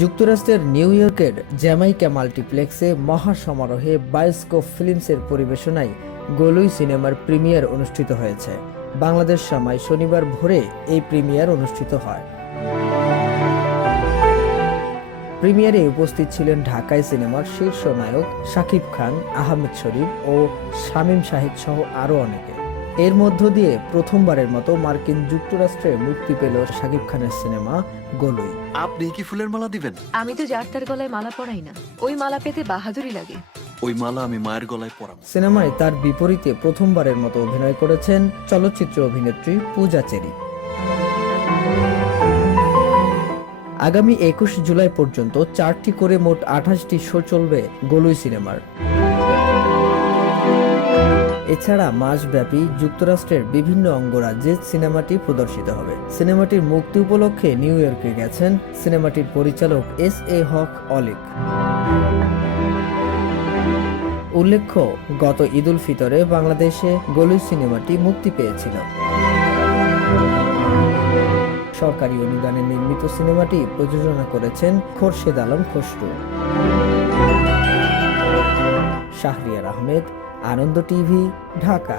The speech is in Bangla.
যুক্তরাষ্ট্রের নিউ ইয়র্কের জ্যামাইকা মাল্টিপ্লেক্সে মহা সমারোহে বায়োস্কোপ ফিল্মসের পরিবেশনায় গোলুই সিনেমার প্রিমিয়ার অনুষ্ঠিত হয়েছে। বাংলাদেশ সময় শনিবার ভোরে এই প্রিমিয়ার অনুষ্ঠিত হয়। প্রিমিয়ারে উপস্থিত ছিলেন ঢাকাই সিনেমার শীর্ষ নায়ক শাকিব খান, আহমেদ শরীফ ও শামীম শাহিদ সহ আরও অনেকে। এর মধ্য দিয়ে প্রথমবারের মতো মার্কিন যুক্তরাষ্ট্রে মুক্তি পেল শাকিব খানের সিনেমা গোলুই। আপনি কি ফুলের মালা দিবেন? আমি তো যার তার গলায় মালা পরাই না, ওই মালা পেতে বাহাদুরি লাগে। ওই মালা আমি মায়ের গলায় পরাবো। সিনেমায় তার বিপরীতে প্রথমবারের মতো অভিনয় করেছেন চলচ্চিত্র অভিনেত্রী পূজা চেরি। আগামী 21 জুলাই পর্যন্ত 4টি করে মোট 28টি শো চলবে গোলুই সিনেমার। এছাড়া মাসব্যাপী যুক্তরাষ্ট্রের বিভিন্ন অঙ্গরাজ্যে সিনেমাটি প্রদর্শিত হবে। সিনেমাটির মুক্তি উপলক্ষে নিউ ইয়র্কে গেছেন সিনেমাটির পরিচালক S.A. হক অলিক। উল্লেখ্য, গত ঈদ উল ফিতরে বাংলাদেশে গোলুই সিনেমাটি মুক্তি পেয়েছিল। সরকারি অনুদানে নির্মিত সিনেমাটি প্রযোজনা করেছেন খোরশেদ আলম খসরু। শাহরিয়ার আহমেদ, আনন্দ টিভি, ঢাকা।